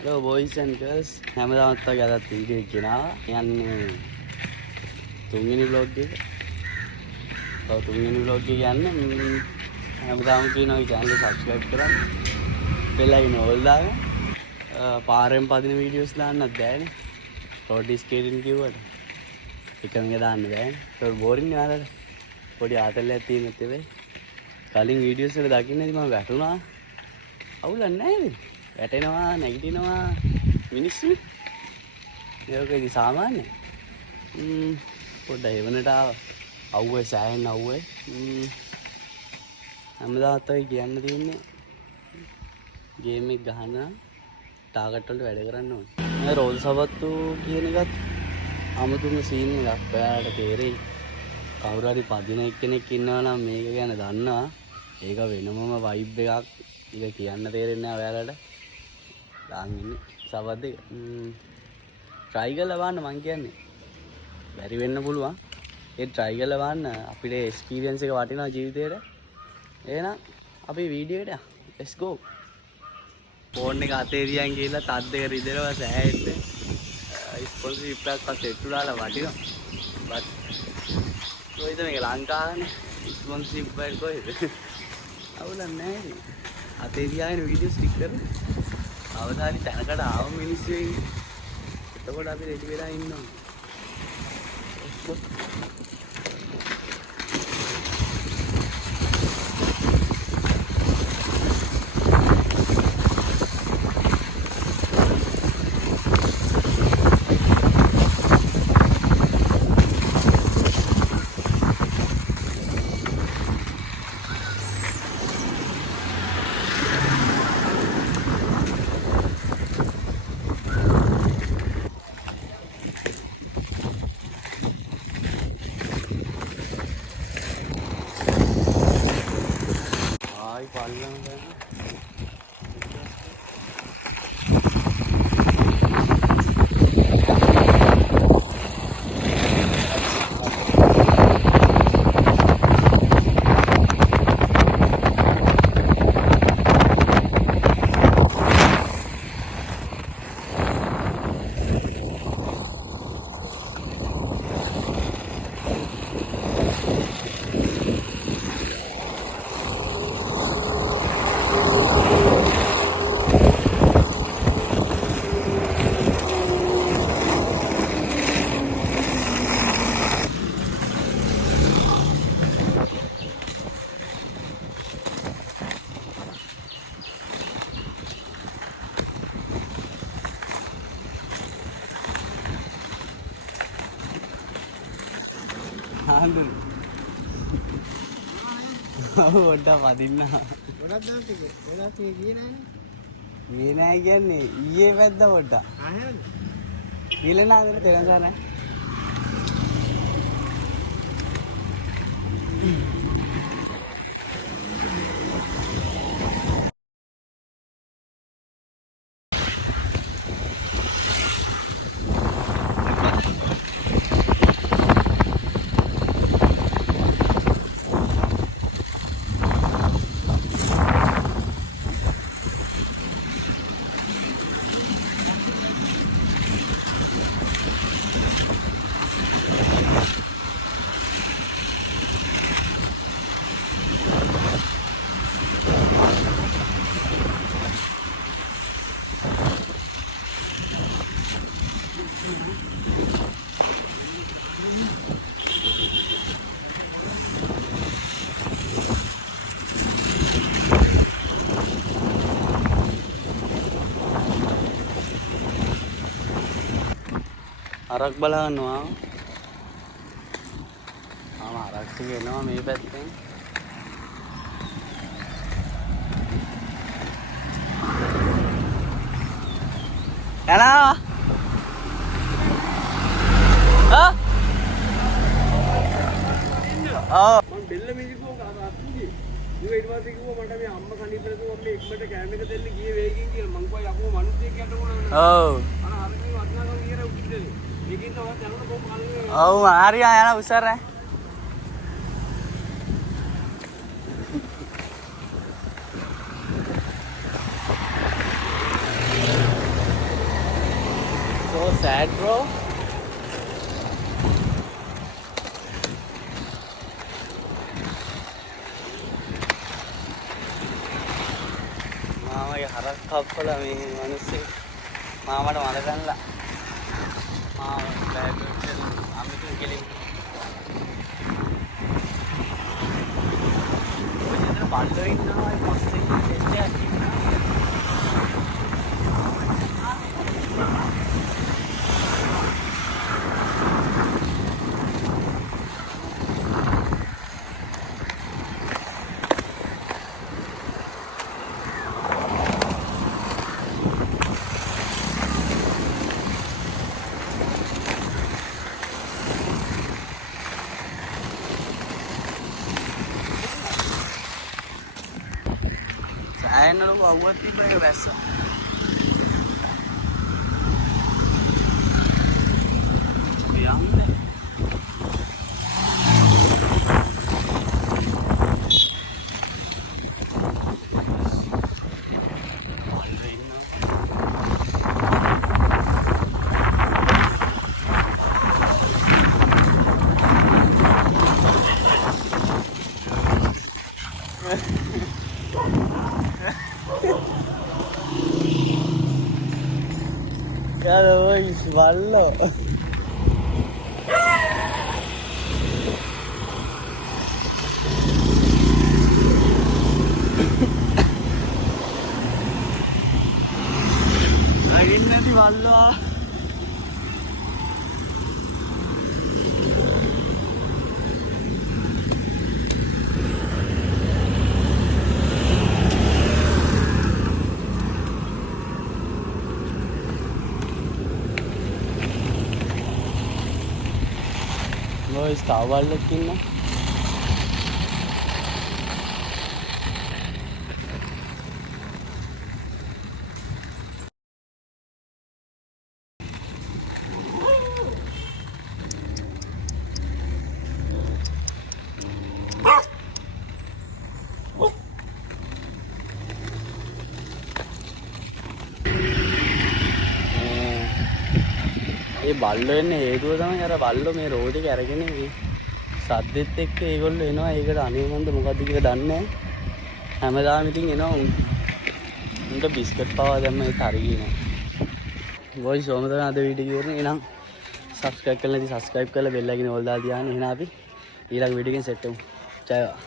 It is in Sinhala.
Hello boys and girls. හැමදාමත් වගේ අදත් වීඩියෝ එක ගෙනාවා. යන්නේ තුන්වෙනි vlog එක. ඔව් තුන්වෙනි vlog එක යන්නේ හැමදාම කියනවා මේ channel එක subscribe කරන්න. bell icon all දාගන්න. පාරෙන් පදින videos දාන්නත් බෑනේ. road skating කිව්වට. එකම එක දාන්න බෑනේ. ඒක boring නේ ආරද. පොඩි ආතල්ලයක් තියෙනත් වෙයි. කලින් videos වල දකින්නදී මම වැටුණා. අවුලක් නැහැ නේද? වැටෙනවා නැගිටිනවා මිනිස්සු ඒක ඉතින් සාමාන්‍යයි පොඩ්ඩක් එවනට ආවා අවුවේ සෑහෙන අවුවේ හැමදාත් වගේ කියන්න තියෙන්නේ ගේම් එක ගහන ටාගට් වලට වැඩ කරන්න ඕනේ මේ රෝල් සබත්තු කියන එකත් අමුතුම සීන් එකක් ඔයාලට තේරෙයි කවුරු හරි පදින එක්කෙනෙක් ඉන්නවා නම් මේක ගැන දන්නවා ඒක වෙනමම වයිබ් එකක් ඒක කියන්න තේරෙන්නේ නැහැ ඔයාලට දාන්නේ සබත් දෙක try කරලා බලන්න මං කියන්නේ බැරි වෙන්න පුළුවන් ඒ try කරලා බලන්න අපිට experience එක වටිනවා ජීවිතේට එහෙනම් අපි වීඩියෝ එකට let's go ෆෝන් එක අතේ තියන් ගිහලා තත් දෙක රිදෙනවා සෑහෙන්න ස්පොන්සර්ෂිප් එකක් පස්සේ ටුලාලා වටිනවා බත් කොයිද මේක ලංකාවනේ ස්පොන්සර්ෂිප් එක කොයිද අවුලක් නැහැ අතේ තියාගෙන වීඩියෝ ස්ටික් කරලා අවදානි තැනකට ආව මිනිස්සු ඉන්නේ. එතකොට අපි රෙඩි වෙලා ඉන්නවා. ආන්දු ඔඩ වදින්න ගොඩක් දවස් ඉන්නේ ගොඩක් ගියේ නෑනේ ගියේ නෑ කියන්නේ ඊයේ වැද්දා පොඩ්ඩක් ආහෙද ගිහලා නෑ තේරෙන්නේ නැහැ අරක් බලනවා අරක් කියනවා මේ පැත්තෙන් යනවා මම බෙල්ල මිදිකෝ අත්තුගේ ඊට පස්සේ කිව්වා මට මේ අම්මා කණිපල කිව්වා මේ එක්මට කැම එක දෙන්න ගියේ වේගින් කියලා මං කිව්වා යකෝ මිනිස්සෙක් යට වුණා ඔව් අර හරියට වටනකම් ගියර උඩට ඒකින් තමයි යනකොට කොහොම කල්ලේ ඔව් ආරියා යන උසර so sad, bro. මාමගේ හරක් කප්පලා මේ මිනිස්සේ මාමට මල ගන්නලා මාව බෑග් අමිතු කෙලින් ඔය බල්ලෝ ඉන්නවා පස්සේ ඉන්නේ I don't know what people are vessel. Cara, oi, ballo. Lagi nanti ballo. Boys, tawal lagi na. ඒ බල්ලෝ එන්නේ හේතුව තමයි අර බල්ලෝ මේ රෝඩ් එක අරගෙන ඉන්නේ. සද්දෙත් එක්ක ඒගොල්ලෝ එනවා. ඒකට අනේ මන්ද මොකද්ද කියලා දන්නේ නැහැ. හැමදාම ඉතින් එනවා උන්ට බිස්කට් පාවා දැම්ම ඒක හරියන්නේ නැහැ. බොයිස් ඕම තමයි අද වීඩියෝ එක කරන්නේ. එහෙනම් subscribe කරලා නැති subscribe කරලා bell icon all දාලා තියාගන්න. එහෙනම් අපි ඊළඟ වීඩියෝ එකෙන් සෙට් වෙමු. ජය වේවා.